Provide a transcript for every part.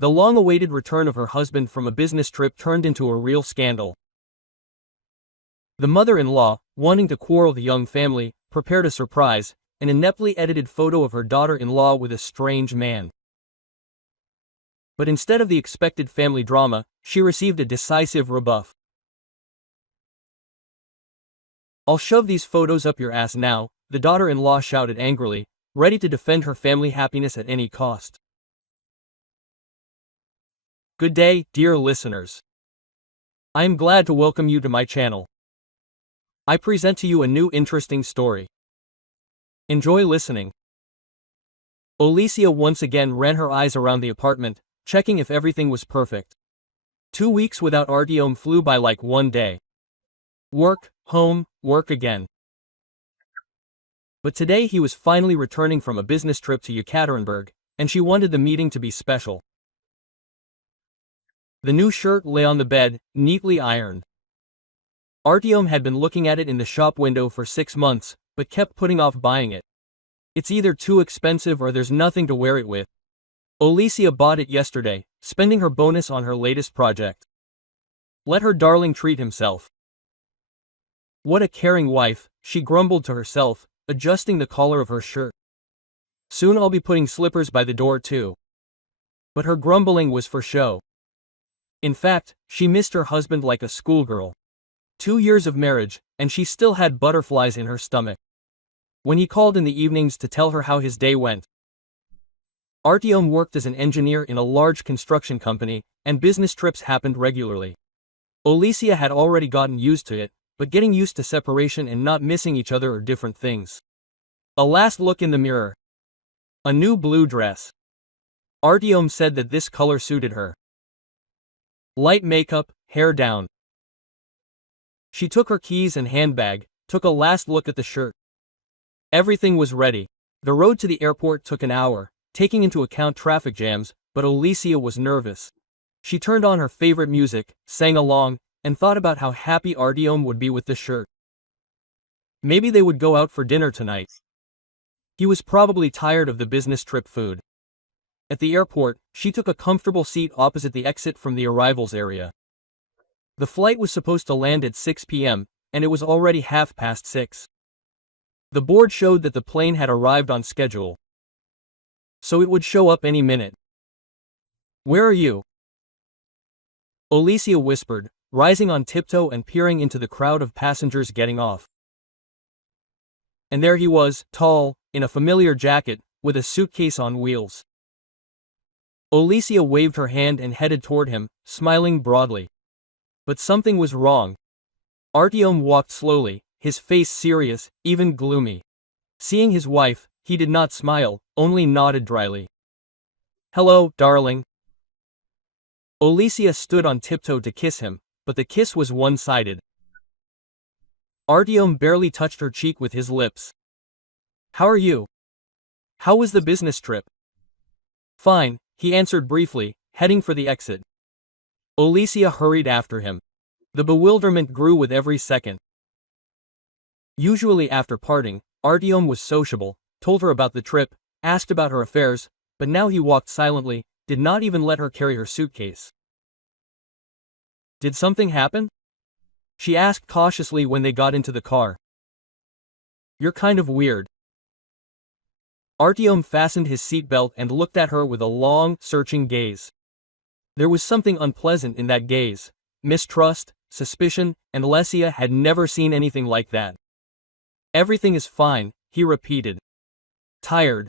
The long-awaited return of her husband from a business trip turned into a real scandal. The mother-in-law, wanting to quarrel the young family, prepared a surprise, an ineptly edited photo of her daughter-in-law with a strange man. But instead of the expected family drama, she received a decisive rebuff. "I'll shove these photos up your ass now," the daughter-in-law shouted angrily, ready to defend her family happiness at any cost. Good day, dear listeners. I am glad to welcome you to my channel. I present to you a new interesting story. Enjoy listening. Alicia once again ran her eyes around the apartment, checking if everything was perfect. 2 weeks without Artyom flew by like one day. Work, home, work again. But today he was finally returning from a business trip to Yekaterinburg, and she wanted the meeting to be special. The new shirt lay on the bed, neatly ironed. Artyom had been looking at it in the shop window for 6 months, but kept putting off buying it. It's either too expensive or there's nothing to wear it with. Alicia bought it yesterday, spending her bonus on her latest project. Let her darling treat himself. What a caring wife, she grumbled to herself, adjusting the collar of her shirt. Soon I'll be putting slippers by the door too. But her grumbling was for show. In fact, she missed her husband like a schoolgirl. 2 years of marriage, and she still had butterflies in her stomach. When he called in the evenings to tell her how his day went. Artyom worked as an engineer in a large construction company, and business trips happened regularly. Alicia had already gotten used to it, but getting used to separation and not missing each other are different things. A last look in the mirror. A new blue dress. Artyom said that this color suited her. Light makeup, hair down. She took her keys and handbag, took a last look at the shirt. Everything was ready. The road to the airport took an hour, taking into account traffic jams, but Alicia was nervous. She turned on her favorite music, sang along, and thought about how happy Artyom would be with the shirt. Maybe they would go out for dinner tonight. He was probably tired of the business trip food. At the airport, she took a comfortable seat opposite the exit from the arrivals area. The flight was supposed to land at 6 p.m., and it was already 6:30. The board showed that the plane had arrived on schedule. So it would show up any minute. "Where are you?" Alicia whispered, rising on tiptoe and peering into the crowd of passengers getting off. And there he was, tall, in a familiar jacket, with a suitcase on wheels. Alicia waved her hand and headed toward him, smiling broadly. But something was wrong. Artyom walked slowly, his face serious, even gloomy. Seeing his wife, he did not smile, only nodded dryly. "Hello, darling." Alicia stood on tiptoe to kiss him, but the kiss was one-sided. Artyom barely touched her cheek with his lips. "How are you? How was the business trip?" "Fine," he answered briefly, heading for the exit. Alicia hurried after him. The bewilderment grew with every second. Usually after parting, Artyom was sociable, told her about the trip, asked about her affairs, but now he walked silently, did not even let her carry her suitcase. "Did something happen?" she asked cautiously when they got into the car. "You're kind of weird." Artyom fastened his seatbelt and looked at her with a long, searching gaze. There was something unpleasant in that gaze. Mistrust, suspicion, and Alicia had never seen anything like that. "Everything is fine," he repeated. "Tired."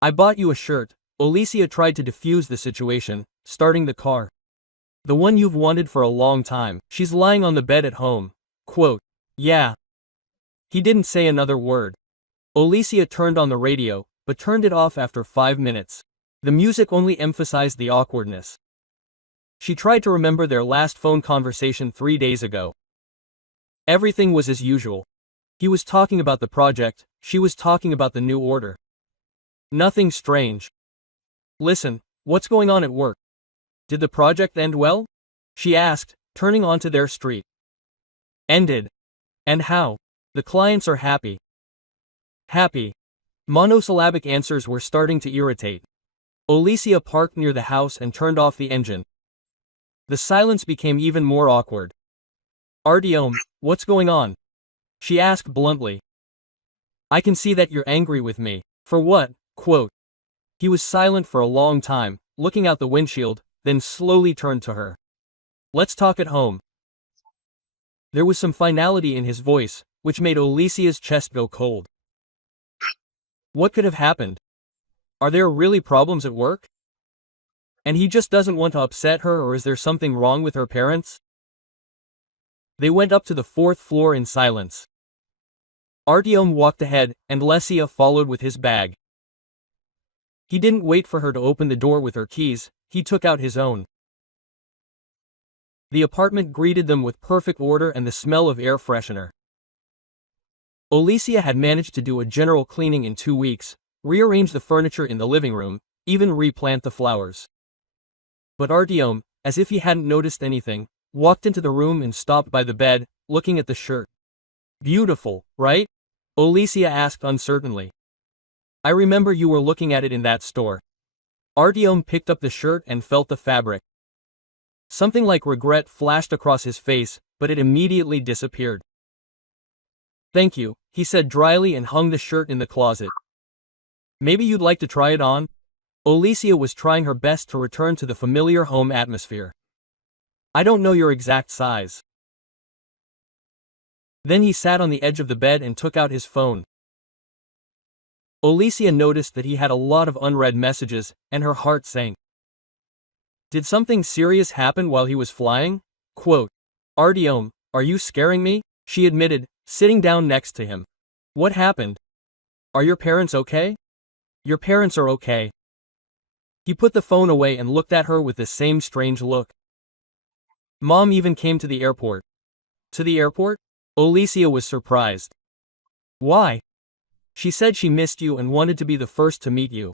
"I bought you a shirt." Alicia tried to defuse the situation, starting the car. "The one you've wanted for a long time." She's lying on the bed at home. Quote, "Yeah." He didn't say another word. Alicia turned on the radio, but turned it off after 5 minutes. The music only emphasized the awkwardness. She tried to remember their last phone conversation 3 days ago. Everything was as usual. He was talking about the project, she was talking about the new order. Nothing strange. "Listen, what's going on at work? Did the project end well?" she asked, turning onto their street. "Ended. And how? The clients are happy." Happy. Monosyllabic answers were starting to irritate. Alicia parked near the house and turned off the engine. The silence became even more awkward. Artyom, what's going on? She asked bluntly. I can see that you're angry with me. For what? Quote. He was silent for a long time, looking out the windshield, then slowly turned to her. Let's talk at home. There was some finality in his voice, which made Alicia's chest go cold. What could have happened? Are there really problems at work? And he just doesn't want to upset her, or is there something wrong with her parents? They went up to the fourth floor in silence. Artyom walked ahead, and Lesia followed with his bag. He didn't wait for her to open the door with her keys, he took out his own. The apartment greeted them with perfect order and the smell of air freshener. Alicia had managed to do a general cleaning in 2 weeks, rearrange the furniture in the living room, even replant the flowers. But Artyom, as if he hadn't noticed anything, walked into the room and stopped by the bed, looking at the shirt. Beautiful, right? Alicia asked uncertainly. I remember you were looking at it in that store. Artyom picked up the shirt and felt the fabric. Something like regret flashed across his face, but it immediately disappeared. Thank you, he said dryly and hung the shirt in the closet. Maybe you'd like to try it on? Alicia was trying her best to return to the familiar home atmosphere. I don't know your exact size. Then he sat on the edge of the bed and took out his phone. Alicia noticed that he had a lot of unread messages, and her heart sank. Did something serious happen while he was flying? Quote. Artyom, are you scaring me? She admitted, sitting down next to him. What happened? Are your parents okay? Your parents are okay. He put the phone away and looked at her with the same strange look. Mom even came to the airport. To the airport? Alicia was surprised. Why? She said she missed you and wanted to be the first to meet you.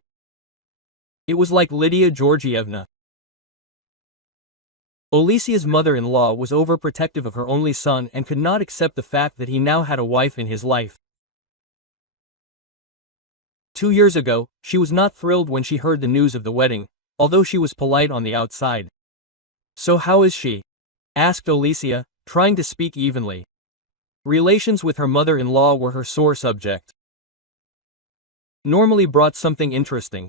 It was like Lydia Georgievna. Alicia's mother-in-law was overprotective of her only son and could not accept the fact that he now had a wife in his life. 2 years ago, she was not thrilled when she heard the news of the wedding, although she was polite on the outside. So how is she? Asked Alicia, trying to speak evenly. Relations with her mother-in-law were her sore subject. Normally brought something interesting.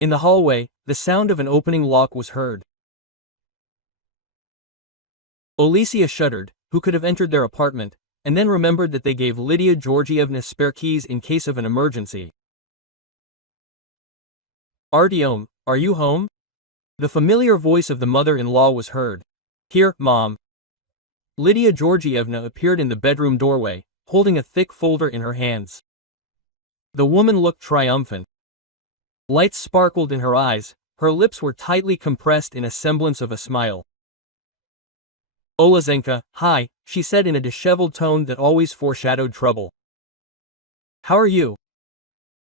In the hallway, the sound of an opening lock was heard. Alicia shuddered, who could have entered their apartment, and then remembered that they gave Lydia Georgievna spare keys in case of an emergency. Artyom, are you home? The familiar voice of the mother-in-law was heard. Here, Mom. Lydia Georgievna appeared in the bedroom doorway, holding a thick folder in her hands. The woman looked triumphant. Lights sparkled in her eyes, her lips were tightly compressed in a semblance of a smile. Olazenka, hi, she said in a disheveled tone that always foreshadowed trouble. How are you?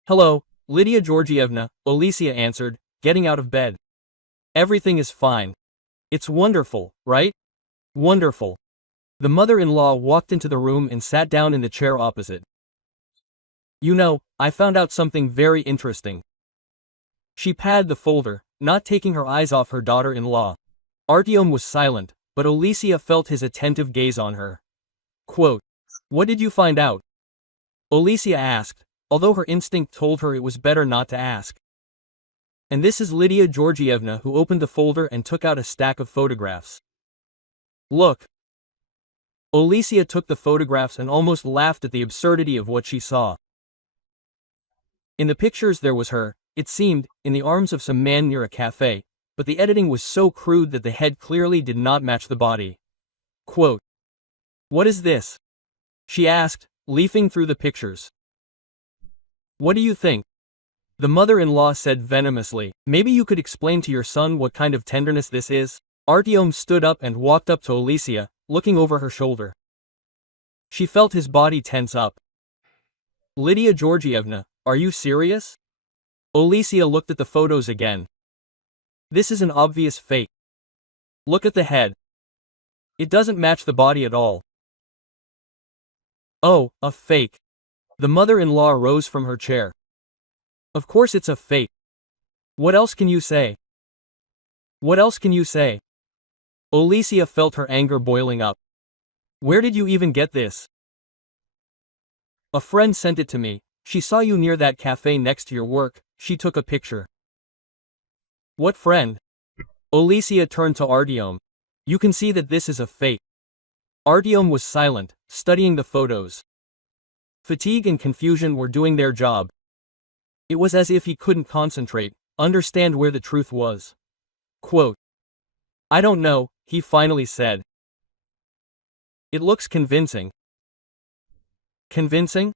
Hello, Lydia Georgievna, Alicia answered, getting out of bed. Everything is fine. It's wonderful, right? Wonderful. The mother-in-law walked into the room and sat down in the chair opposite. You know, I found out something very interesting. She patted the folder, not taking her eyes off her daughter-in-law. Artyom was silent, but Alicia felt his attentive gaze on her. Quote, what did you find out? Alicia asked, although her instinct told her it was better not to ask. And this is Lydia Georgievna, who opened the folder and took out a stack of photographs. Look. Alicia took the photographs and almost laughed at the absurdity of what she saw. In the pictures there was her, it seemed, in the arms of some man near a cafe, but the editing was so crude that the head clearly did not match the body. Quote, what is this? She asked, leafing through the pictures. What do you think? The mother-in-law said venomously, maybe you could explain to your son what kind of tenderness this is? Artyom stood up and walked up to Alicia, looking over her shoulder. She felt his body tense up. Lydia Georgievna, are you serious? Alicia looked at the photos again. This is an obvious fake. Look at the head. It doesn't match the body at all. Oh, a fake. The mother-in-law rose from her chair. Of course it's a fake. What else can you say? What else can you say? Alicia felt her anger boiling up. Where did you even get this? A friend sent it to me. She saw you near that cafe next to your work. She took a picture. What friend? Alicia turned to Artyom. You can see that this is a fake. Artyom was silent, studying the photos. Fatigue and confusion were doing their job. It was as if he couldn't concentrate, understand where the truth was. Quote, I don't know, he finally said. It looks convincing. Convincing?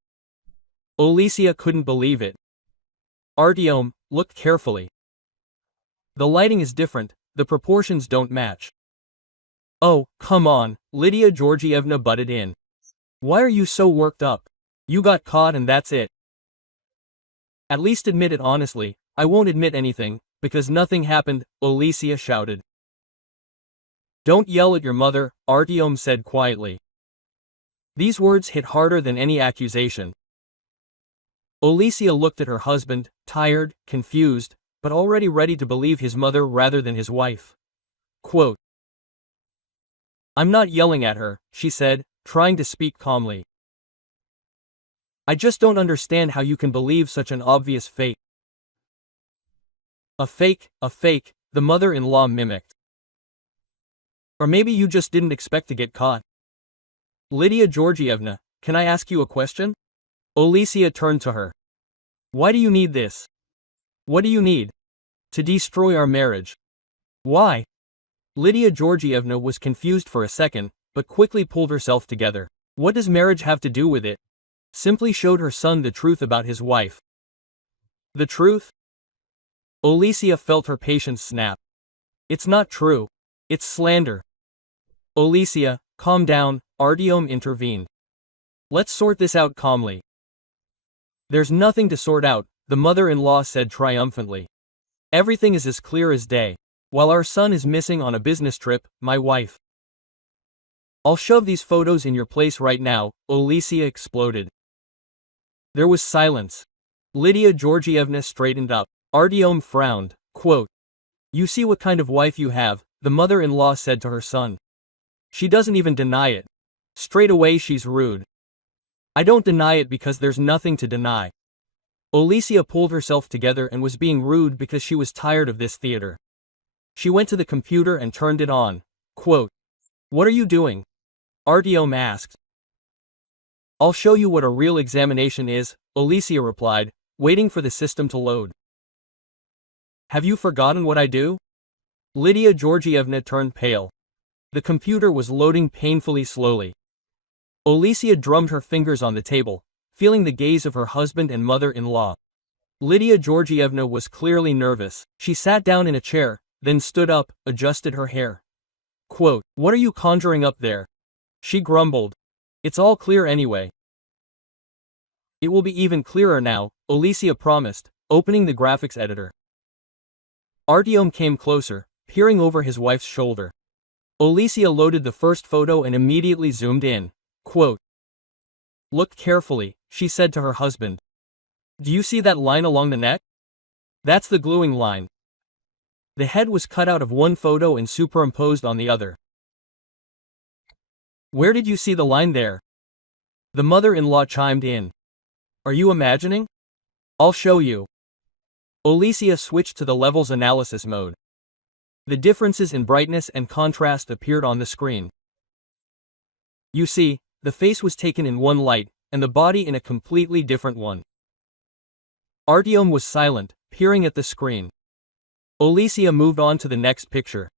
Alicia couldn't believe it. Artyom, look carefully. The lighting is different, the proportions don't match. Oh, come on, Lydia Georgievna butted in. Why are you so worked up? You got caught and that's it. At least admit it honestly. I won't admit anything, because nothing happened, Alicia shouted. Don't yell at your mother, Artyom said quietly. These words hit harder than any accusation. Alicia looked at her husband, tired, confused, but already ready to believe his mother rather than his wife. Quote, I'm not yelling at her, she said, trying to speak calmly. I just don't understand how you can believe such an obvious fake. A fake, the mother-in-law mimicked. Or maybe you just didn't expect to get caught. Lydia Georgievna, can I ask you a question? Alicia turned to her. Why do you need this? What do you need? To destroy our marriage. Why? Lydia Georgievna was confused for a second, but quickly pulled herself together. What does marriage have to do with it? Simply showed her son the truth about his wife. The truth? Alicia felt her patience snap. It's not true. It's slander. Alicia, calm down, Artyom intervened. Let's sort this out calmly. There's nothing to sort out, the mother-in-law said triumphantly. Everything is as clear as day. While our son is missing on a business trip, my wife. I'll shove these photos in your place right now, Alicia exploded. There was silence. Lydia Georgievna straightened up. Artyom frowned. Quote, you see what kind of wife you have, the mother-in-law said to her son. She doesn't even deny it. Straight away she's rude. I don't deny it because there's nothing to deny. Alicia pulled herself together and was being rude because she was tired of this theater. She went to the computer and turned it on. Quote, what are you doing? Artyom asked. I'll show you what a real examination is, Alicia replied, waiting for the system to load. Have you forgotten what I do? Lydia Georgievna turned pale. The computer was loading painfully slowly. Alicia drummed her fingers on the table, feeling the gaze of her husband and mother-in-law. Lydia Georgievna was clearly nervous. She sat down in a chair, then stood up, adjusted her hair. Quote, what are you conjuring up there? She grumbled. It's all clear anyway. It will be even clearer now, Alicia promised, opening the graphics editor. Artyom came closer, peering over his wife's shoulder. Alicia loaded the first photo and immediately zoomed in. Quote, look carefully, she said to her husband. Do you see that line along the neck? That's the gluing line. The head was cut out of one photo and superimposed on the other. Where did you see the line there? The mother-in-law chimed in. Are you imagining? I'll show you. Alicia switched to the levels analysis mode. The differences in brightness and contrast appeared on the screen. You see, the face was taken in one light, and the body in a completely different one. Artyom was silent, peering at the screen. Alicia moved on to the next picture.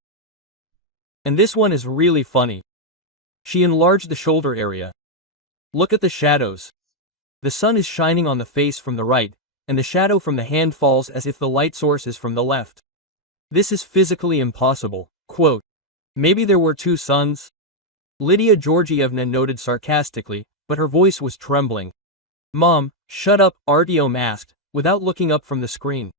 And this one is really funny. She enlarged the shoulder area. Look at the shadows. The sun is shining on the face from the right, and the shadow from the hand falls as if the light source is from the left. This is physically impossible. Quote, maybe there were two suns? Lydia Georgievna noted sarcastically, but her voice was trembling. Mom, shut up, Artyom asked, without looking up from the screen.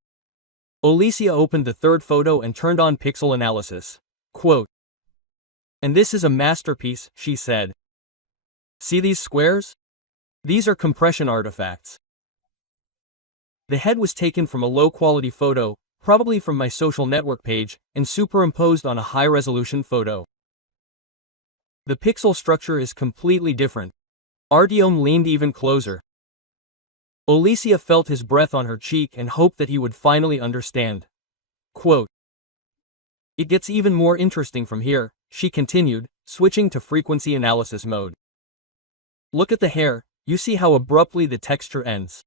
Alicia opened the third photo and turned on pixel analysis. Quote, and this is a masterpiece, she said. See these squares? These are compression artifacts. The head was taken from a low-quality photo, probably from my social network page, and superimposed on a high-resolution photo. The pixel structure is completely different. Artyom leaned even closer. Olesya felt his breath on her cheek and hoped that he would finally understand. Quote, "It gets even more interesting from here," she continued, switching to frequency analysis mode. "Look at the hair, you see how abruptly the texture ends.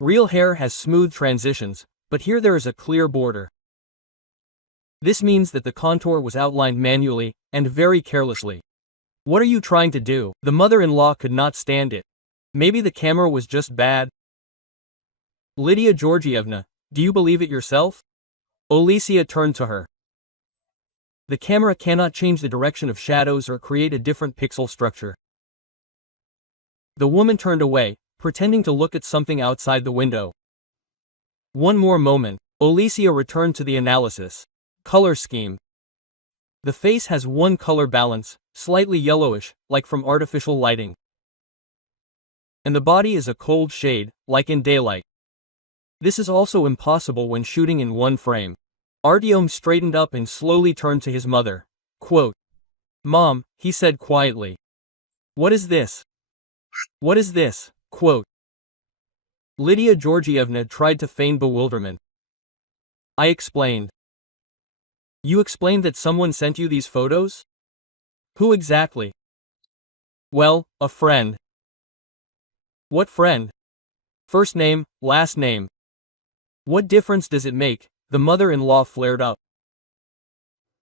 Real hair has smooth transitions, but here there is a clear border. This means that the contour was outlined manually, and very carelessly. What are you trying to do?" The mother-in-law could not stand it. Maybe the camera was just bad? "Lydia Georgievna, do you believe it yourself?" Olesya turned to her. "The camera cannot change the direction of shadows or create a different pixel structure." The woman turned away, pretending to look at something outside the window. One more moment. Olesya returned to the analysis. Color scheme. The face has one color balance, slightly yellowish, like from artificial lighting. And the body is a cold shade, like in daylight. This is also impossible when shooting in one frame. Artyom straightened up and slowly turned to his mother. Quote, "Mom," he said quietly. "What is this? What is this?" Quote. Lydia Georgievna tried to feign bewilderment. "I explained." "You explained that someone sent you these photos? Who exactly?" "Well, a friend." "What friend? First name, last name." "What difference does it make?" the mother-in-law flared up.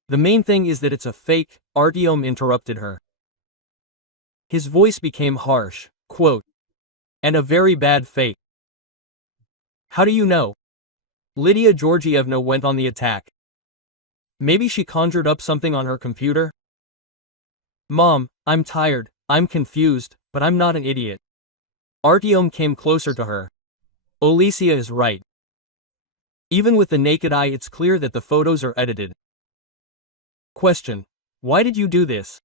"The main thing is that it's a fake," Artyom interrupted her. His voice became harsh. Quote, "And a very bad fake." "How do you know?" Lydia Georgievna went on the attack. "Maybe she conjured up something on her computer?" "Mom, I'm tired, I'm confused, but I'm not an idiot." Artyom came closer to her. "Olesya is right. Even with the naked eye it's clear that the photos are edited." Question. Why did you do this?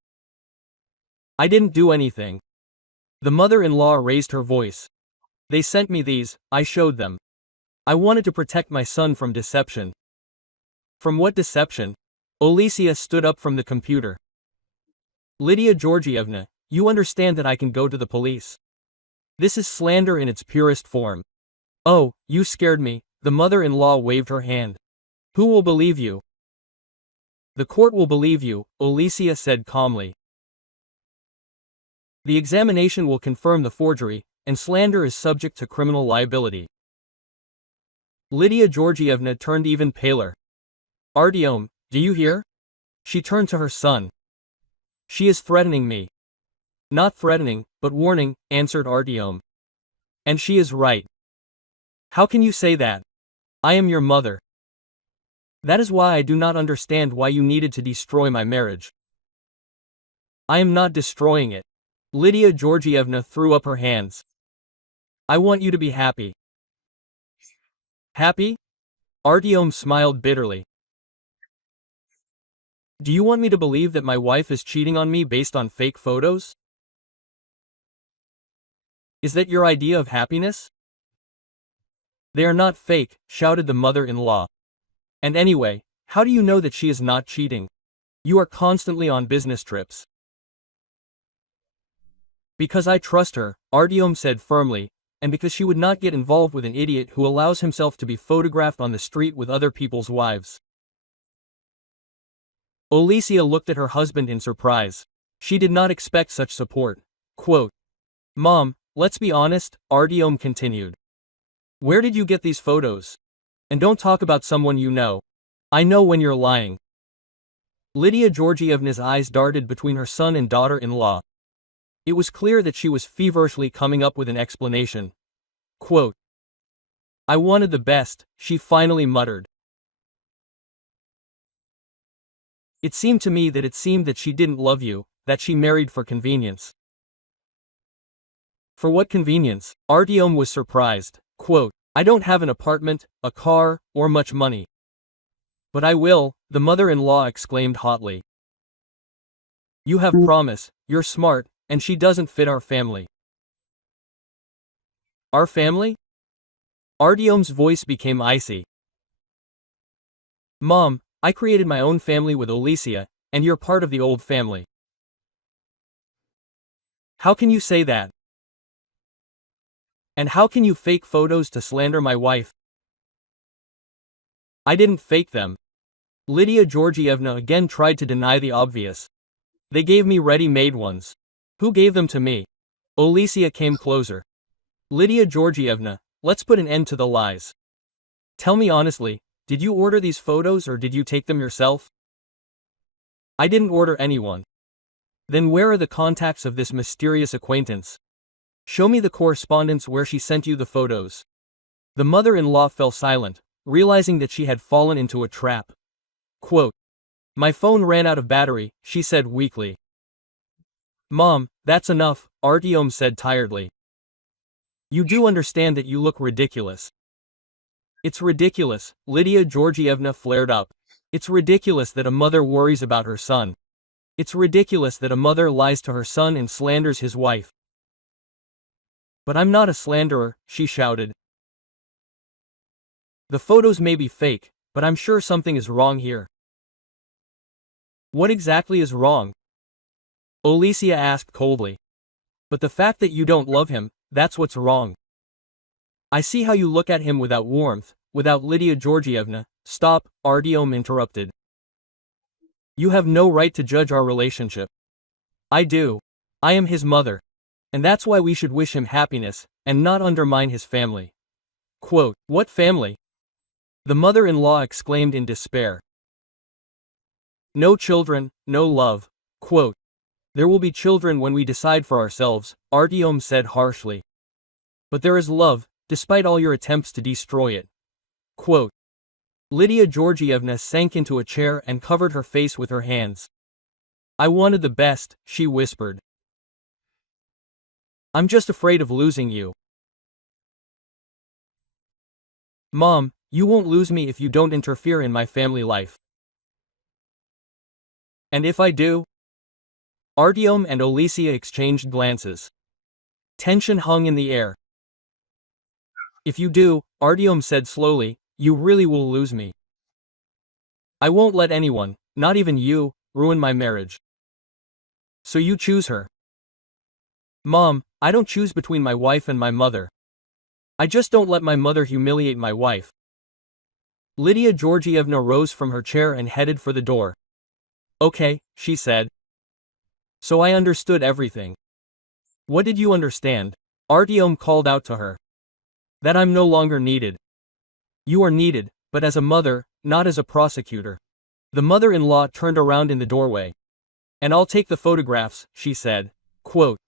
"I didn't do anything." The mother-in-law raised her voice. "They sent me these, I showed them. I wanted to protect my son from deception." "From what deception?" Olesya stood up from the computer. "Lydia Georgievna, you understand that I can go to the police. This is slander in its purest form." "Oh, you scared me," the mother-in-law waved her hand. "Who will believe you?" "The court will believe you," Olesya said calmly. "The examination will confirm the forgery, and slander is subject to criminal liability." Lydia Georgievna turned even paler. "Artyom, do you hear?" She turned to her son. "She is threatening me." "Not threatening, but warning," answered Artyom. "And she is right." "How can you say that? I am your mother." "That is why I do not understand why you needed to destroy my marriage." "I am not destroying it." Lydia Georgievna threw up her hands. "I want you to be happy." "Happy?" Artyom smiled bitterly. "Do you want me to believe that my wife is cheating on me based on fake photos? Is that your idea of happiness?" "They are not fake," shouted the mother-in-law. "And anyway, how do you know that she is not cheating? You are constantly on business trips." "Because I trust her," Artyom said firmly, "and because she would not get involved with an idiot who allows himself to be photographed on the street with other people's wives." Olesya looked at her husband in surprise. She did not expect such support. Quote, "Mom, let's be honest," Artyom continued. "Where did you get these photos? And don't talk about someone you know. I know when you're lying." Lydia Georgievna's eyes darted between her son and daughter-in-law. It was clear that she was feverishly coming up with an explanation. Quote, "I wanted the best," she finally muttered. "It seemed to me that she didn't love you, that she married for convenience." "For what convenience?" Artyom was surprised. Quote, "I don't have an apartment, a car, or much money." "But I will," the mother-in-law exclaimed hotly. "You have promise, you're smart, and she doesn't fit our family." "Our family?" Artyom's voice became icy. Mom, I created my own family with Alicia, and you're part of the old family. How can you say that? And how can you fake photos to slander my wife? I didn't fake them. Lydia Georgievna again tried to deny the obvious. They gave me ready-made ones. Who gave them to me? Alicia came closer. Lydia Georgievna, let's put an end to the lies. Tell me honestly, did you order these photos or did you take them yourself? I didn't order anyone. Then where are the contacts of this mysterious acquaintance? Show me the correspondence where she sent you the photos. The mother-in-law fell silent, realizing that she had fallen into a trap. Quote, my phone ran out of battery, she said weakly. Mom, that's enough, Artyom said tiredly. You do understand that you look ridiculous. It's ridiculous, Lydia Georgievna flared up. It's ridiculous that a mother worries about her son. It's ridiculous that a mother lies to her son and slanders his wife. But I'm not a slanderer, she shouted. The photos may be fake, but I'm sure something is wrong here. What exactly is wrong? Alicia asked coldly. But the fact that you don't love him, that's what's wrong. I see how you look at him without warmth, without Lydia Georgievna. Stop, Artyom interrupted. You have no right to judge our relationship. I do. I am his mother. And that's why we should wish him happiness, and not undermine his family. Quote, what family? The mother-in-law exclaimed in despair. No children, no love. Quote, there will be children when we decide for ourselves, Artyom said harshly. But there is love, despite all your attempts to destroy it. Quote, Lydia Georgievna sank into a chair and covered her face with her hands. I wanted the best, she whispered. I'm just afraid of losing you. Mom, you won't lose me if you don't interfere in my family life. And if I do? Artyom and Alicia exchanged glances. Tension hung in the air. If you do, Artyom said slowly, you really will lose me. I won't let anyone, not even you, ruin my marriage. So you choose her. Mom, I don't choose between my wife and my mother. I just don't let my mother humiliate my wife. Lydia Georgievna rose from her chair and headed for the door. Okay, she said. So I understood everything. What did you understand? Artyom called out to her. That I'm no longer needed. You are needed, but as a mother, not as a prosecutor. The mother-in-law turned around in the doorway. And I'll take the photographs, she said. Quote,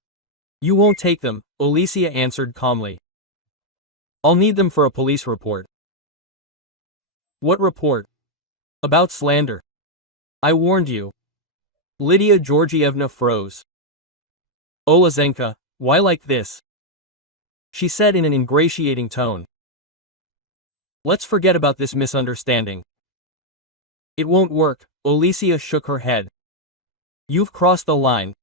you won't take them, Alicia answered calmly. I'll need them for a police report. What report? About slander. I warned you. Lydia Georgievna froze. Olazenka, why like this? She said in an ingratiating tone. Let's forget about this misunderstanding. It won't work, Alicia shook her head. You've crossed the line.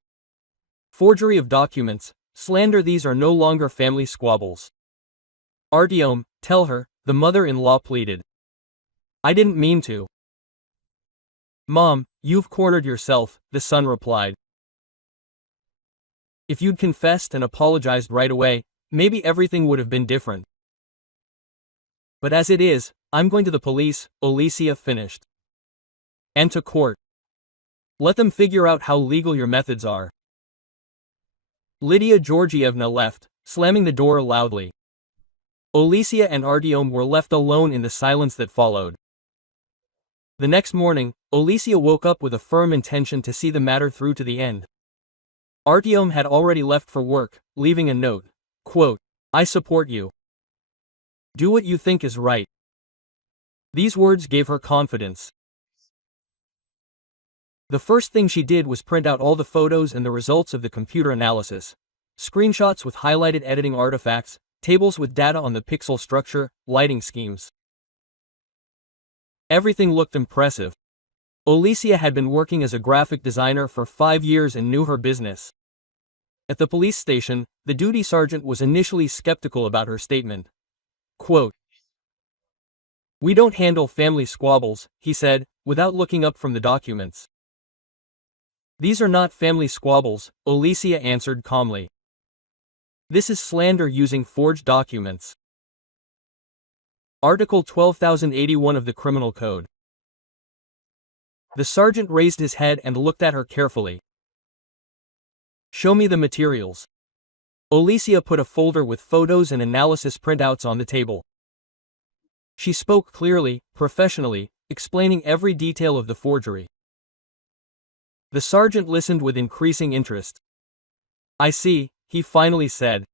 Forgery of documents, slander, these are no longer family squabbles. Artyom, tell her, the mother-in-law pleaded. I didn't mean to. Mom, you've cornered yourself, the son replied. If you'd confessed and apologized right away, maybe everything would have been different. But as it is, I'm going to the police, Alicia finished. And to court. Let them figure out how legal your methods are. Lydia Georgievna left, slamming the door loudly. Alicia and Artyom were left alone in the silence that followed. The next morning, Alicia woke up with a firm intention to see the matter through to the end. Artyom had already left for work, leaving a note. Quote, I support you. Do what you think is right. These words gave her confidence. The first thing she did was print out all the photos and the results of the computer analysis. Screenshots with highlighted editing artifacts, tables with data on the pixel structure, lighting schemes. Everything looked impressive. Alicia had been working as a graphic designer for 5 years and knew her business. At the police station, the duty sergeant was initially skeptical about her statement. Quote, We don't handle family squabbles, he said, without looking up from the documents. These are not family squabbles, Alicia answered calmly. This is slander using forged documents. Article 12081 of the Criminal Code. The sergeant raised his head and looked at her carefully. Show me the materials. Alicia put a folder with photos and analysis printouts on the table. She spoke clearly, professionally, explaining every detail of the forgery. The sergeant listened with increasing interest. I see, he finally said.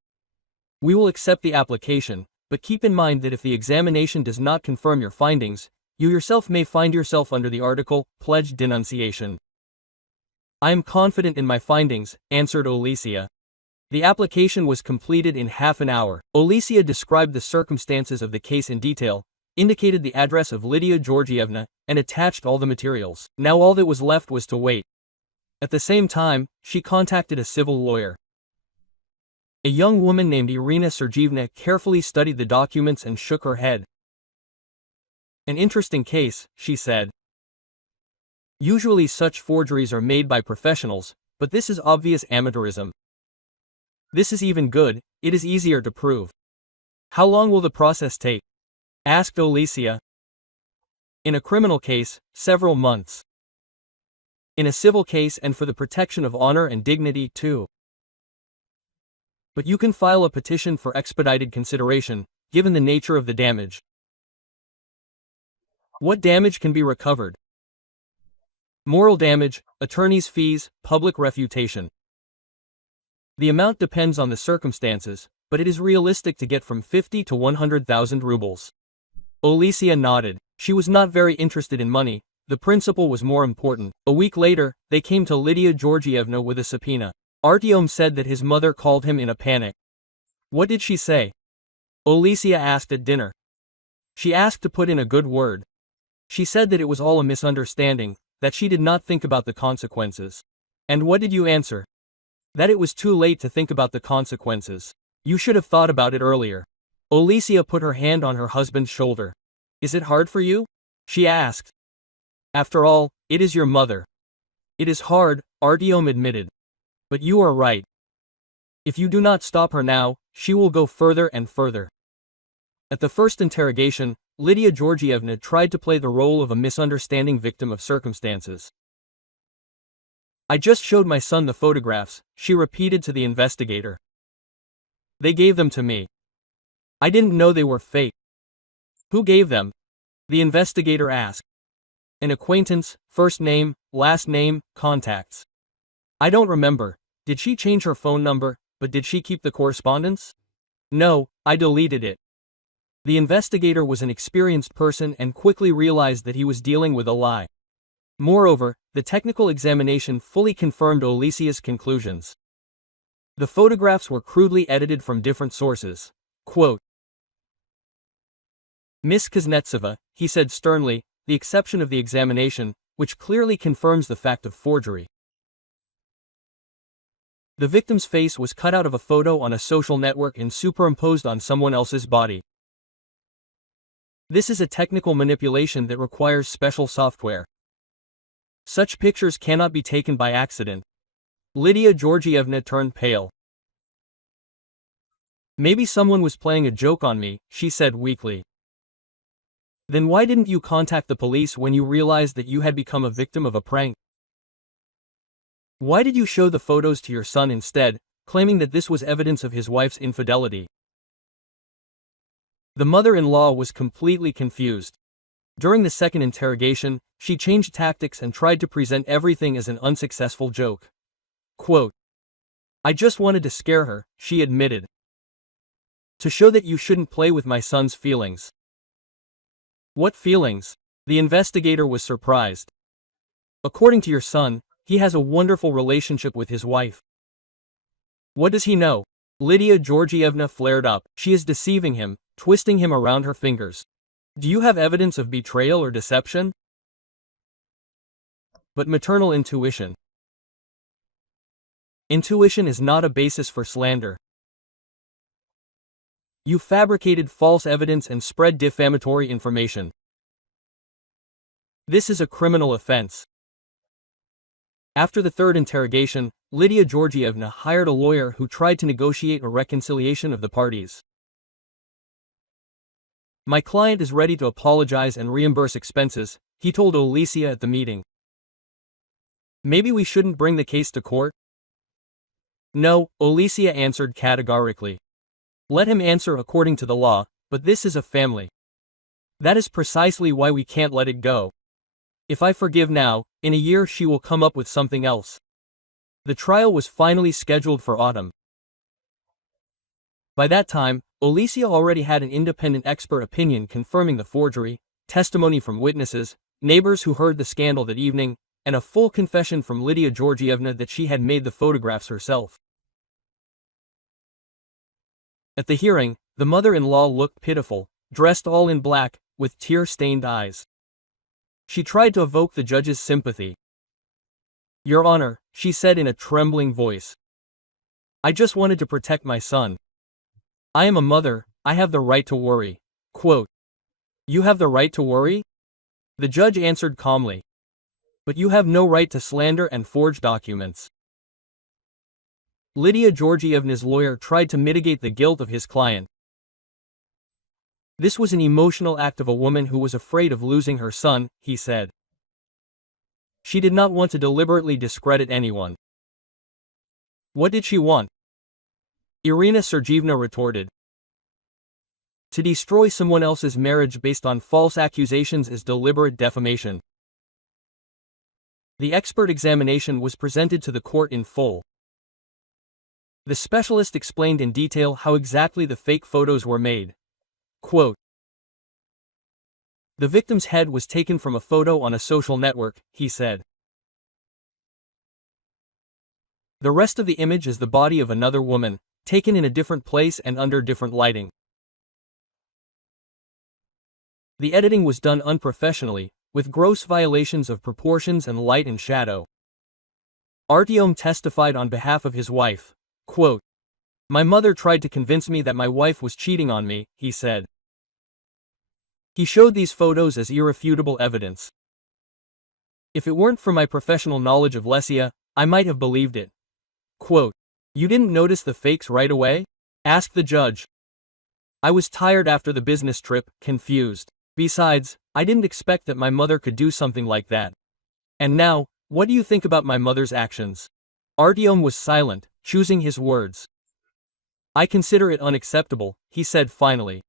We will accept the application, but keep in mind that if the examination does not confirm your findings, you yourself may find yourself under the article, pledged denunciation. I am confident in my findings, answered Alicia. The application was completed in half an hour. Alicia described the circumstances of the case in detail, indicated the address of Lydia Georgievna, and attached all the materials. Now all that was left was to wait. At the same time, she contacted a civil lawyer. A young woman named Irina Sergeevna carefully studied the documents and shook her head. An interesting case, she said. Usually such forgeries are made by professionals, but this is obvious amateurism. This is even good, it is easier to prove. How long will the process take? Asked Alicia. In a criminal case, several months. In a civil case and for the protection of honor and dignity too. But you can file a petition for expedited consideration, given the nature of the damage. What damage can be recovered? Moral damage, attorney's fees, public refutation. The amount depends on the circumstances, but it is realistic to get from 50 to 100,000 rubles. Alicia nodded. She was not very interested in money, the principle was more important. A week later, they came to Lydia Georgievna with a subpoena. Artyom said that his mother called him in a panic. What did she say? Alicia asked at dinner. She asked to put in a good word. She said that it was all a misunderstanding, that she did not think about the consequences. And what did you answer? That it was too late to think about the consequences. You should have thought about it earlier. Alicia put her hand on her husband's shoulder. Is it hard for you? She asked. After all, it is your mother. It is hard, Artyom admitted. But you are right. If you do not stop her now, she will go further and further. At the first interrogation, Lydia Georgievna tried to play the role of a misunderstanding victim of circumstances. I just showed my son the photographs, she repeated to the investigator. They gave them to me. I didn't know they were fake. Who gave them? The investigator asked. An acquaintance, first name, last name, contacts. I don't remember. Did she change her phone number, but did she keep the correspondence? No, I deleted it. The investigator was an experienced person and quickly realized that he was dealing with a lie. Moreover, the technical examination fully confirmed Alicia's conclusions. The photographs were crudely edited from different sources. Quote, Miss Kuznetsova, he said sternly, the exception of the examination, which clearly confirms the fact of forgery. The victim's face was cut out of a photo on a social network and superimposed on someone else's body. This is a technical manipulation that requires special software. Such pictures cannot be taken by accident. Lydia Georgievna turned pale. Maybe someone was playing a joke on me, she said weakly. Then why didn't you contact the police when you realized that you had become a victim of a prank? Why did you show the photos to your son instead, claiming that this was evidence of his wife's infidelity? The mother-in-law was completely confused. During the second interrogation, she changed tactics and tried to present everything as an unsuccessful joke. Quote, I just wanted to scare her, she admitted. To show that you shouldn't play with my son's feelings. What feelings? The investigator was surprised. According to your son, he has a wonderful relationship with his wife. What does he know? Lydia Georgievna flared up. She is deceiving him, twisting him around her fingers. Do you have evidence of betrayal or deception? But maternal intuition. Intuition is not a basis for slander. You fabricated false evidence and spread defamatory information. This is a criminal offense. After the third interrogation, Lydia Georgievna hired a lawyer who tried to negotiate a reconciliation of the parties. My client is ready to apologize and reimburse expenses, he told Alicia at the meeting. Maybe we shouldn't bring the case to court? No, Alicia answered categorically. Let him answer according to the law, but this is a family. That is precisely why we can't let it go. If I forgive now, in a year she will come up with something else. The trial was finally scheduled for autumn. By that time, Alicia already had an independent expert opinion confirming the forgery, testimony from witnesses, neighbors who heard the scandal that evening, and a full confession from Lydia Georgievna that she had made the photographs herself. At the hearing, the mother-in-law looked pitiful, dressed all in black, with tear-stained eyes. She tried to evoke the judge's sympathy. Your Honor, she said in a trembling voice. I just wanted to protect my son. I am a mother, I have the right to worry. Quote, you have the right to worry? The judge answered calmly. But you have no right to slander and forge documents. Lydia Georgievna's lawyer tried to mitigate the guilt of his client. This was an emotional act of a woman who was afraid of losing her son, he said. She did not want to deliberately discredit anyone. What did she want? Irina Sergeevna retorted. To destroy someone else's marriage based on false accusations is deliberate defamation. The expert examination was presented to the court in full. The specialist explained in detail how exactly the fake photos were made. Quote, the victim's head was taken from a photo on a social network, he said. The rest of the image is the body of another woman, taken in a different place and under different lighting. The editing was done unprofessionally, with gross violations of proportions and light and shadow. Artyom testified on behalf of his wife. Quote, my mother tried to convince me that my wife was cheating on me, he said. He showed these photos as irrefutable evidence. If it weren't for my professional knowledge of Lesia, I might have believed it. Quote, you didn't notice the fakes right away? Asked the judge. I was tired after the business trip, confused. Besides, I didn't expect that my mother could do something like that. And now, what do you think about my mother's actions? Artyom was silent, choosing his words. I consider it unacceptable, he said finally.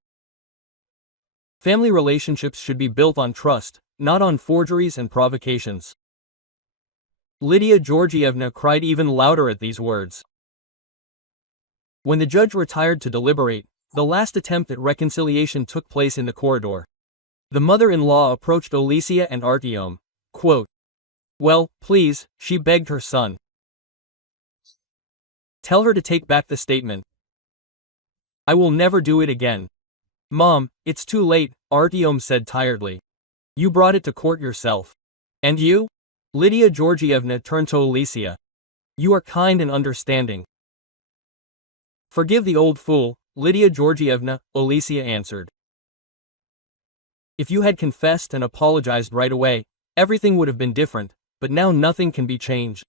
Family relationships should be built on trust, not on forgeries and provocations. Lydia Georgievna cried even louder at these words. When the judge retired to deliberate, the last attempt at reconciliation took place in the corridor. The mother-in-law approached Alicia and Artyom. Quote, well, please, she begged her son. Tell her to take back the statement. I will never do it again. Mom, it's too late, Artyom said tiredly. You brought it to court yourself. And you? Lydia Georgievna turned to Alicia. You are kind and understanding. Forgive the old fool, Lydia Georgievna, Alicia answered. If you had confessed and apologized right away, everything would have been different, but now nothing can be changed.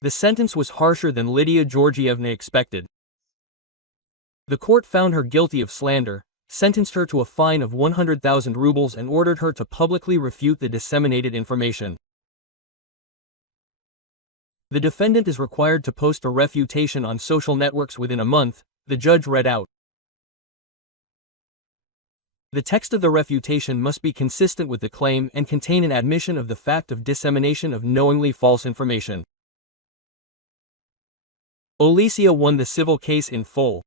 The sentence was harsher than Lydia Georgievna expected. The court found her guilty of slander, sentenced her to a fine of 100,000 rubles and ordered her to publicly refute the disseminated information. The defendant is required to post a refutation on social networks within a month, the judge read out. The text of the refutation must be consistent with the claim and contain an admission of the fact of dissemination of knowingly false information. Alicia won the civil case in full.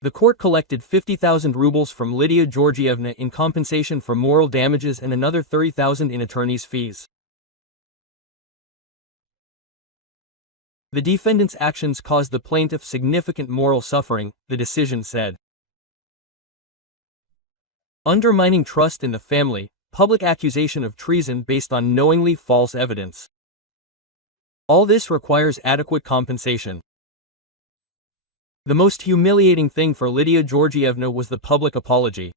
The court collected 50,000 rubles from Lydia Georgievna in compensation for moral damages and another 30,000 in attorney's fees. The defendant's actions caused the plaintiff significant moral suffering, the decision said. Undermining trust in the family, public accusation of treason based on knowingly false evidence. All this requires adequate compensation. The most humiliating thing for Lydia Georgievna was the public apology.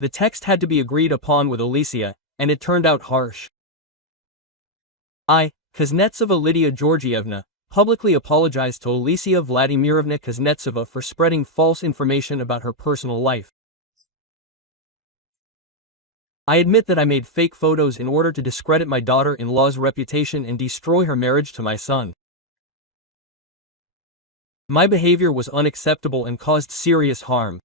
The text had to be agreed upon with Alicia, and it turned out harsh. I, Kuznetsova Lydia Georgievna, publicly apologized to Alicia Vladimirovna Kuznetsova for spreading false information about her personal life. I admit that I made fake photos in order to discredit my daughter-in-law's reputation and destroy her marriage to my son. My behavior was unacceptable and caused serious harm.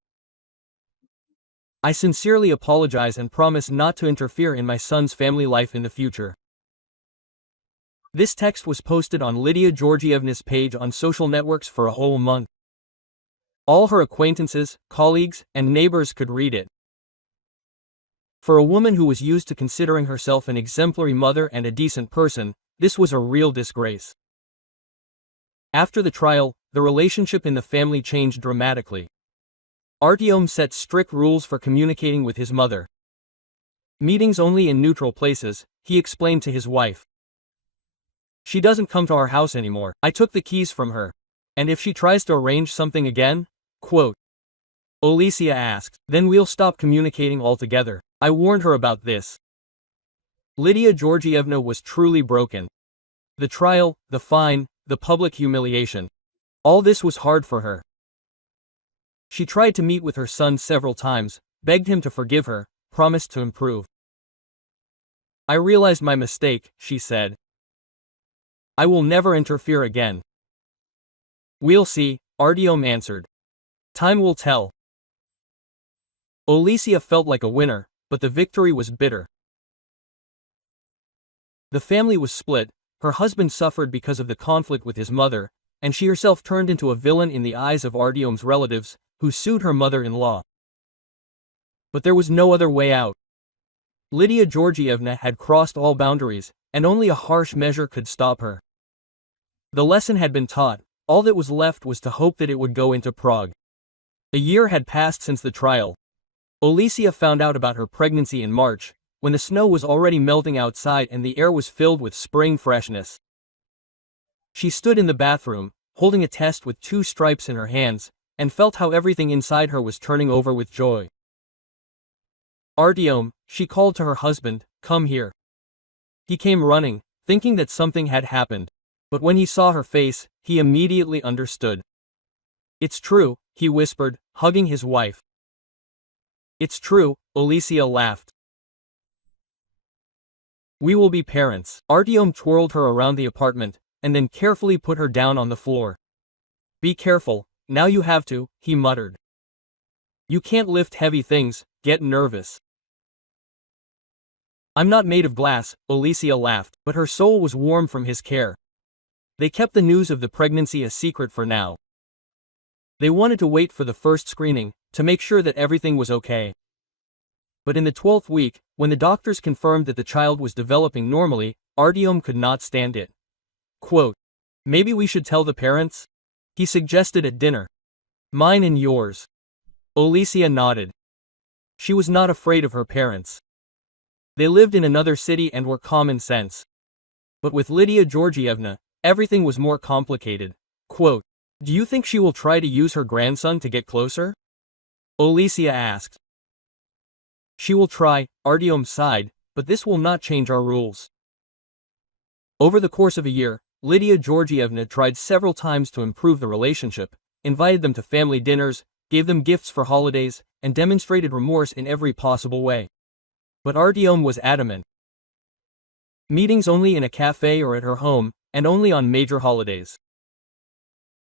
I sincerely apologize and promise not to interfere in my son's family life in the future. This text was posted on Lydia Georgievna's page on social networks for a whole month. All her acquaintances, colleagues, and neighbors could read it. For a woman who was used to considering herself an exemplary mother and a decent person, this was a real disgrace. After the trial, the relationship in the family changed dramatically. Artyom set strict rules for communicating with his mother. Meetings only in neutral places, he explained to his wife. She doesn't come to our house anymore. I took the keys from her. And if she tries to arrange something again? Quote. Alicia asked, then we'll stop communicating altogether. I warned her about this. Lydia Georgievna was truly broken. The trial, the fine, the public humiliation. All this was hard for her. She tried to meet with her son several times, begged him to forgive her, promised to improve. I realized my mistake, she said. I will never interfere again. We'll see, Artyom answered. Time will tell. Alicia felt like a winner, but the victory was bitter. The family was split, her husband suffered because of the conflict with his mother, and she herself turned into a villain in the eyes of Artyom's relatives, who sued her mother-in-law. But there was no other way out. Lydia Georgievna had crossed all boundaries, and only a harsh measure could stop her. The lesson had been taught, all that was left was to hope that it would go into Prague. A year had passed since the trial. Alicia found out about her pregnancy in March, when the snow was already melting outside and the air was filled with spring freshness. She stood in the bathroom, holding a test with 2 stripes in her hands, and felt how everything inside her was turning over with joy. Artyom, she called to her husband, come here. He came running, thinking that something had happened. But when he saw her face, he immediately understood. It's true, he whispered, hugging his wife. It's true, Alicia laughed. We will be parents. Artyom twirled her around the apartment, and then carefully put her down on the floor. Be careful, now you have to, he muttered. You can't lift heavy things, get nervous. I'm not made of glass, Alicia laughed, but her soul was warm from his care. They kept the news of the pregnancy a secret for now. They wanted to wait for the first screening, to make sure that everything was okay. But in the 12th week, when the doctors confirmed that the child was developing normally, Artyom could not stand it. Quote, maybe we should tell the parents? He suggested at dinner. Mine and yours. Alicia nodded. She was not afraid of her parents. They lived in another city and were common sense. But with Lydia Georgievna, everything was more complicated. Quote, do you think she will try to use her grandson to get closer? Alicia asked. She will try, Artyom sighed, but this will not change our rules. Over the course of a year, Lydia Georgievna tried several times to improve the relationship, invited them to family dinners, gave them gifts for holidays, and demonstrated remorse in every possible way. But Artyom was adamant. Meetings only in a cafe or at her home, and only on major holidays.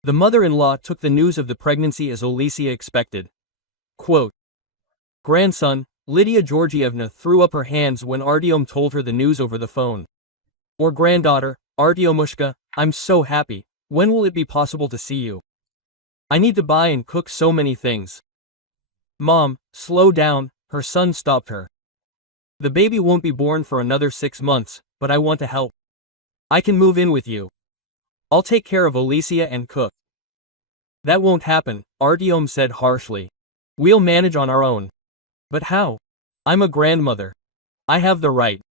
The mother-in-law took the news of the pregnancy as Alicia expected. Quote, grandson, Lydia Georgievna threw up her hands when Artyom told her the news over the phone. Or granddaughter, Artyomushka, I'm so happy, when will it be possible to see you? I need to buy and cook so many things. Mom, slow down, her son stopped her. The baby won't be born for another 6 months, but I want to help. I can move in with you. I'll take care of Alicia and cook. That won't happen, Artyom said harshly. We'll manage on our own. But how? I'm a grandmother. I have the right.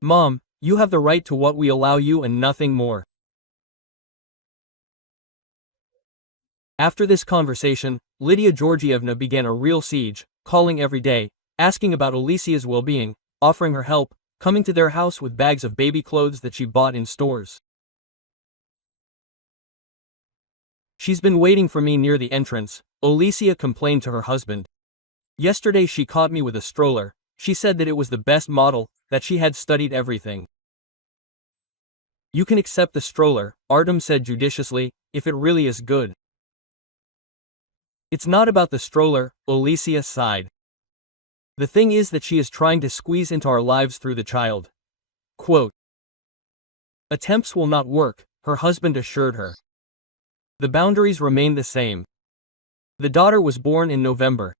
Mom, you have the right to what we allow you and nothing more. After this conversation, Lydia Georgievna began a real siege, calling every day, asking about Alicia's well-being, offering her help, coming to their house with bags of baby clothes that she bought in stores. "She's been waiting for me near the entrance," Alicia complained to her husband. "Yesterday she caught me with a stroller. She said that it was the best model, that she had studied everything." "You can accept the stroller," Artem said judiciously, "if it really is good." "It's not about the stroller," Alicia sighed. "The thing is that she is trying to squeeze into our lives through the child." Quote. "Attempts will not work," her husband assured her. "The boundaries remain the same." The daughter was born in November.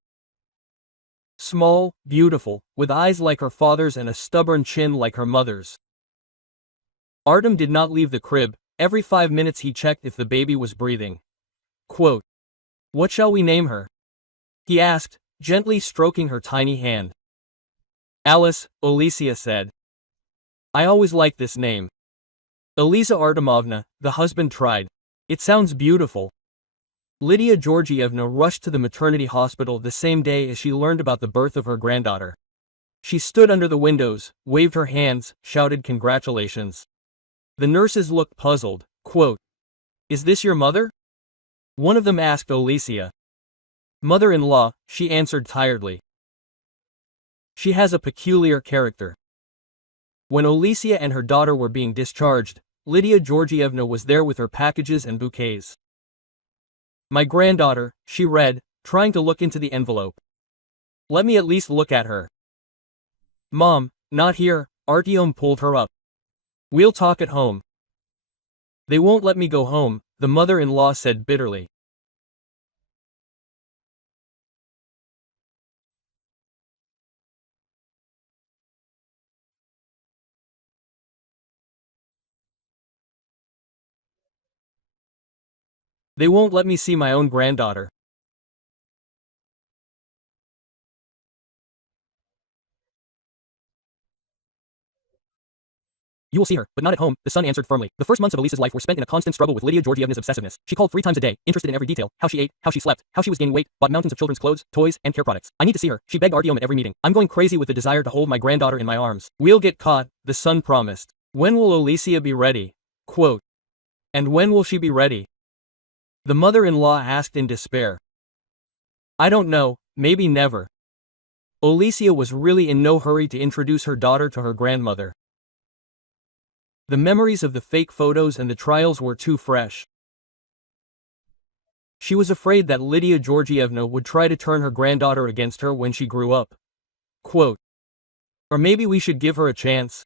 Small, beautiful, with eyes like her father's and a stubborn chin like her mother's. Artem did not leave the crib. Every 5 minutes he checked if the baby was breathing. Quote. "What shall we name her?" he asked, gently stroking her tiny hand. "Alice," Alicia said. "I always liked this name." "Elisa Artemovna," the husband tried. "It sounds beautiful." Lydia Georgievna rushed to the maternity hospital the same day as she learned about the birth of her granddaughter. She stood under the windows, waved her hands, shouted congratulations. The nurses looked puzzled. Quote, "Is this your mother?" one of them asked Alicia. "Mother-in-law," she answered tiredly. "She has a peculiar character." When Alicia and her daughter were being discharged, Lydia Georgievna was there with her packages and bouquets. "My granddaughter," she read, trying to look into the envelope. "Let me at least look at her." "Mom, not here," Artyom pulled her up. "We'll talk at home." "They won't let me go home," the mother-in-law said bitterly. "They won't let me see my own granddaughter." "You will see her, but not at home," the son answered firmly. The first months of Elisa's life were spent in a constant struggle with Lydia Georgievna's obsessiveness. She called 3 times a day, interested in every detail: how she ate, how she slept, how she was gaining weight, bought mountains of children's clothes, toys, and care products. "I need to see her," she begged Artyom at every meeting. "I'm going crazy with the desire to hold my granddaughter in my arms." "We'll get caught," the son promised. "When will Alicia be ready?" Quote. "And when will she be ready?" the mother-in-law asked in despair. "I don't know, maybe never." Alicia was really in no hurry to introduce her daughter to her grandmother. The memories of the fake photos and the trials were too fresh. She was afraid that Lydia Georgievna would try to turn her granddaughter against her when she grew up. Quote, "Or maybe we should give her a chance,"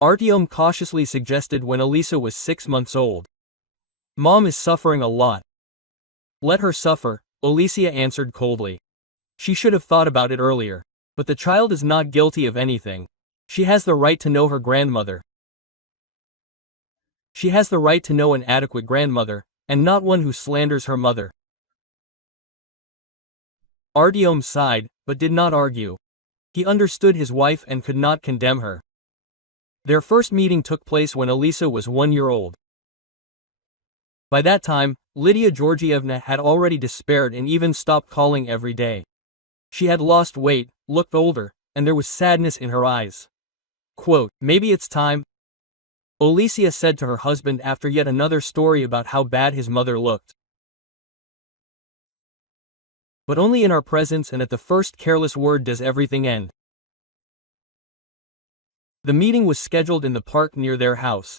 Artyom cautiously suggested when Elisa was 6 months old. "Mom is suffering a lot." "Let her suffer," Alicia answered coldly. "She should have thought about it earlier. But the child is not guilty of anything. She has the right to know her grandmother. She has the right to know an adequate grandmother, and not one who slanders her mother." Artyom sighed, but did not argue. He understood his wife and could not condemn her. Their first meeting took place when Elisa was 1 year old. By that time, Lydia Georgievna had already despaired and even stopped calling every day. She had lost weight, looked older, and there was sadness in her eyes. Quote, "Maybe it's time," Alicia said to her husband after yet another story about how bad his mother looked. "But only in our presence, and at the first careless word does everything end." The meeting was scheduled in the park near their house.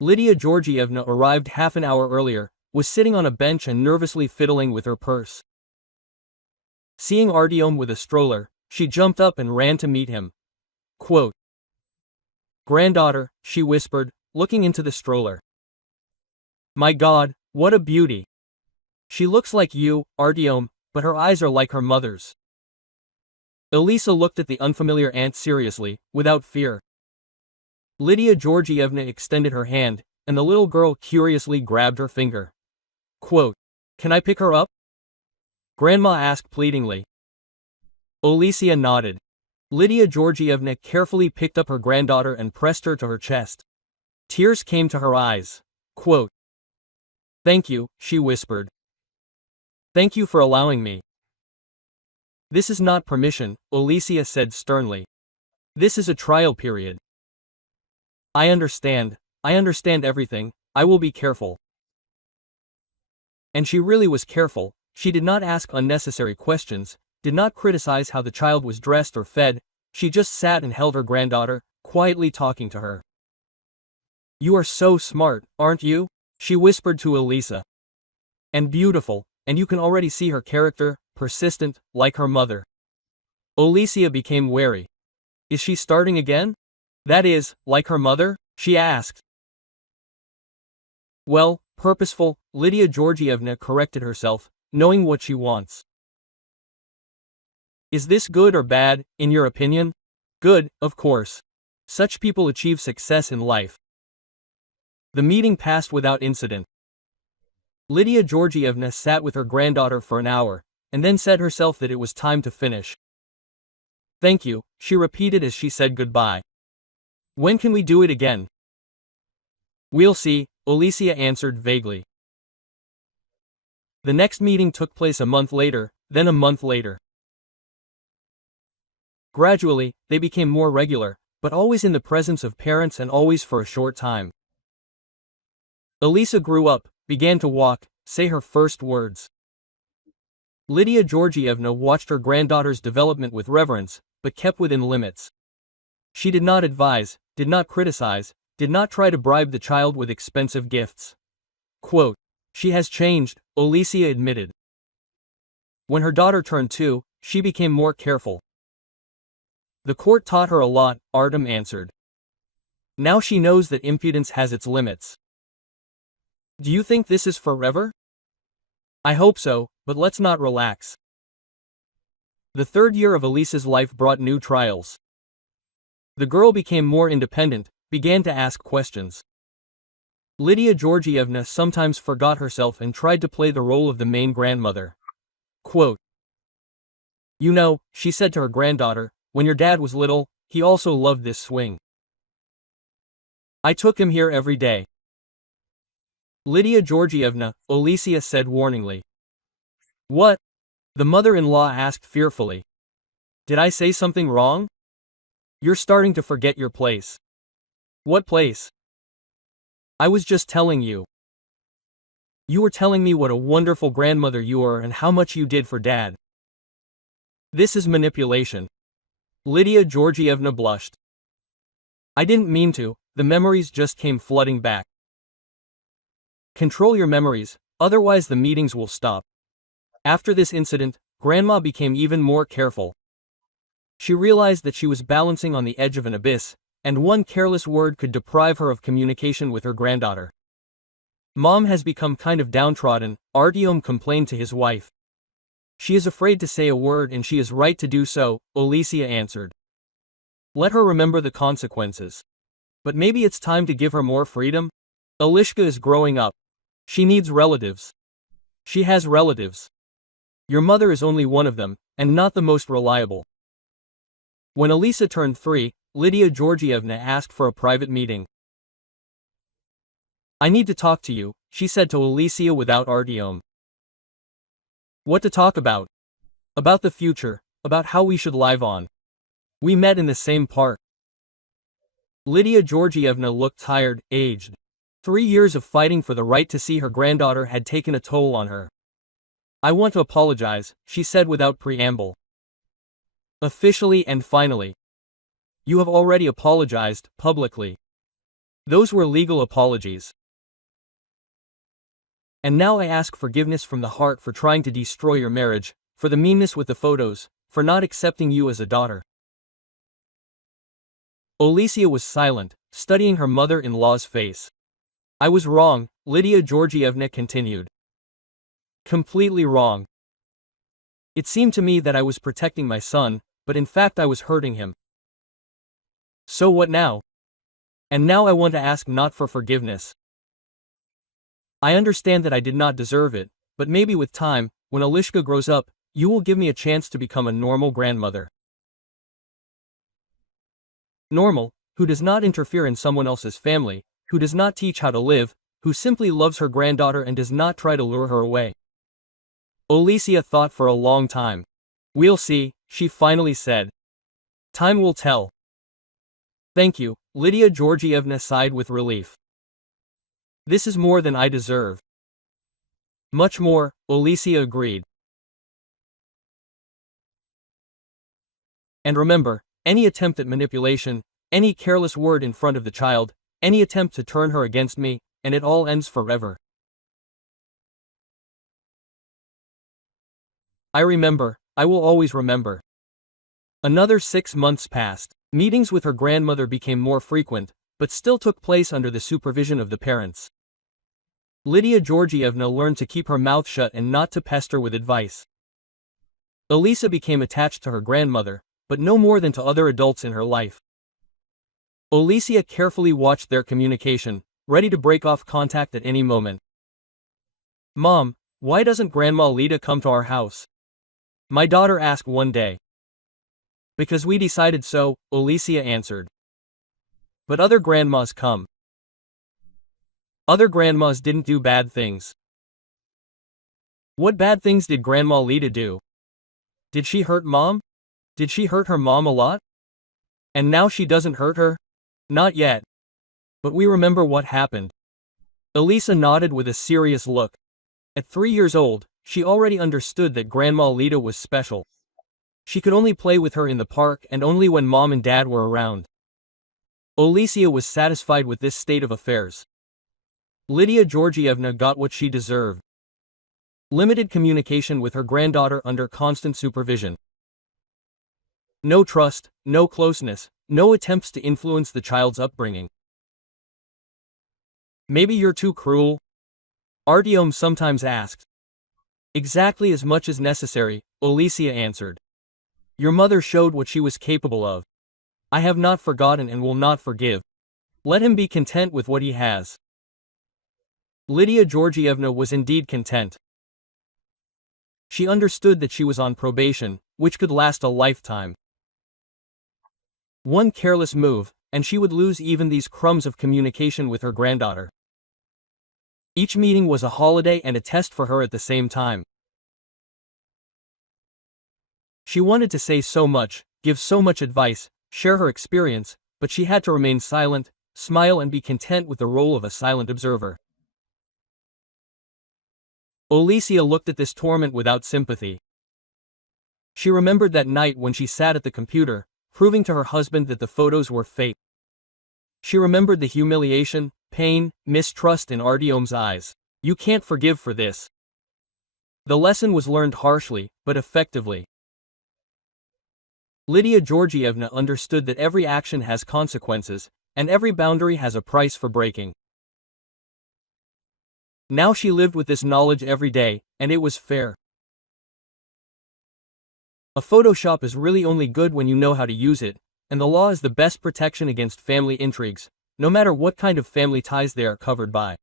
Lydia Georgievna arrived half an hour earlier, was sitting on a bench and nervously fiddling with her purse. Seeing Artyom with a stroller, she jumped up and ran to meet him. Quote, "Granddaughter," she whispered, looking into the stroller. "My God, what a beauty. She looks like you, Artyom, but her eyes are like her mother's." Elisa looked at the unfamiliar aunt seriously, without fear. Lydia Georgievna extended her hand, and the little girl curiously grabbed her finger. Quote, "Can I pick her up?" Grandma asked pleadingly. Alicia nodded. Lydia Georgievna carefully picked up her granddaughter and pressed her to her chest. Tears came to her eyes. Quote, Thank you, she whispered. Thank you for allowing me. This is not permission, Alicia said sternly. This is a trial period. I understand everything, I will be careful. And she really was careful. She did not ask unnecessary questions, did not criticize how the child was dressed or fed, she just sat and held her granddaughter, quietly talking to her. You are so smart, aren't you? She whispered to Elisa. And beautiful, and you can already see her character, persistent, like her mother. Alicia became wary. Is she starting again? That is, like her mother? She asked. Well, purposeful, Lydia Georgievna corrected herself, knowing what she wants. Is this good or bad, in your opinion? Good, of course. Such people achieve success in life. The meeting passed without incident. Lydia Georgievna sat with her granddaughter for an hour, and then said herself that it was time to finish. Thank you, she repeated as she said goodbye. When can we do it again? We'll see, Alicia answered vaguely. The next meeting took place a month later, then a month later. Gradually, they became more regular, but always in the presence of parents and always for a short time. Elisa grew up, began to walk, say her first words. Lydia Georgievna watched her granddaughter's development with reverence, but kept within limits. She did not advise, did not criticize, did not try to bribe the child with expensive gifts. Quote, she has changed, Alicia admitted. When her daughter turned 2, she became more careful. The court taught her a lot, Artem answered. Now she knows that impudence has its limits. Do you think this is forever? I hope so, but let's not relax. The third year of Elisa's life brought new trials. The girl became more independent, began to ask questions. Lydia Georgievna sometimes forgot herself and tried to play the role of the main grandmother. Quote, you know, she said to her granddaughter, when your dad was little, he also loved this swing. I took him here every day. Lydia Georgievna, Alicia said warningly. What? The mother-in-law asked fearfully. Did I say something wrong? You're starting to forget your place. What place? I was just telling you. You were telling me what a wonderful grandmother you are and how much you did for Dad. This is manipulation. Lydia Georgievna blushed. I didn't mean to, the memories just came flooding back. Control your memories, otherwise the meetings will stop. After this incident, Grandma became even more careful. She realized that she was balancing on the edge of an abyss, and one careless word could deprive her of communication with her granddaughter. Mom has become kind of downtrodden, Artyom complained to his wife. She is afraid to say a word and she is right to do so, Alicia answered. Let her remember the consequences. But maybe it's time to give her more freedom? Alishka is growing up. She needs relatives. She has relatives. Your mother is only one of them, and not the most reliable. When Elisa turned 3, Lydia Georgievna asked for a private meeting. I need to talk to you, she said to Alicia without Artyom. What to talk about? About the future, about how we should live on. We met in the same park. Lydia Georgievna looked tired, aged. 3 years of fighting for the right to see her granddaughter had taken a toll on her. I want to apologize, she said without preamble. Officially and finally. You have already apologized, publicly. Those were legal apologies. And now I ask forgiveness from the heart for trying to destroy your marriage, for the meanness with the photos, for not accepting you as a daughter. Alicia was silent, studying her mother-in-law's face. I was wrong, Lydia Georgievna continued. Completely wrong. It seemed to me that I was protecting my son, but in fact I was hurting him. So what now? And now I want to ask not for forgiveness. I understand that I did not deserve it, but maybe with time, when Alishka grows up, you will give me a chance to become a normal grandmother. Normal, who does not interfere in someone else's family, who does not teach how to live, who simply loves her granddaughter and does not try to lure her away. Alicia thought for a long time. "We'll see," she finally said. "Time will tell." "Thank you," Lydia Georgievna sighed with relief. "This is more than I deserve." "Much more," Alicia agreed. "And remember, any attempt at manipulation, any careless word in front of the child, any attempt to turn her against me, and it all ends forever." "I remember, I will always remember." Another 6 months passed. Meetings with her grandmother became more frequent, but still took place under the supervision of the parents. Lydia Georgievna learned to keep her mouth shut and not to pester with advice. Elisa became attached to her grandmother, but no more than to other adults in her life. Alicia carefully watched their communication, ready to break off contact at any moment. "Mom, why doesn't Grandma Lida come to our house?" my daughter asked one day. "Because we decided so," Alicia answered. "But other grandmas come." "Other grandmas didn't do bad things." "What bad things did Grandma Lida do? Did she hurt Mom? Did she hurt her mom a lot? And now she doesn't hurt her?" "Not yet. But we remember what happened." Elisa nodded with a serious look. At 3 years old, she already understood that Grandma Lida was special. She could only play with her in the park and only when Mom and Dad were around. Alicia was satisfied with this state of affairs. Lydia Georgievna got what she deserved. Limited communication with her granddaughter under constant supervision. No trust, no closeness, no attempts to influence the child's upbringing. "Maybe you're too cruel?" Artyom sometimes asked. "Exactly as much as necessary," Alicia answered. "Your mother showed what she was capable of. I have not forgotten and will not forgive. Let him be content with what he has." Lydia Georgievna was indeed content. She understood that she was on probation, which could last a lifetime. One careless move, and she would lose even these crumbs of communication with her granddaughter. Each meeting was a holiday and a test for her at the same time. She wanted to say so much, give so much advice, share her experience, but she had to remain silent, smile and be content with the role of a silent observer. Alicia looked at this torment without sympathy. She remembered that night when she sat at the computer, proving to her husband that the photos were fake. She remembered the humiliation, pain, mistrust in Artyom's eyes. "You can't forgive for this." The lesson was learned harshly, but effectively. Lydia Georgievna understood that every action has consequences, and every boundary has a price for breaking. Now she lived with this knowledge every day, and it was fair. A Photoshop is really only good when you know how to use it, and the law is the best protection against family intrigues, no matter what kind of family ties they are covered by.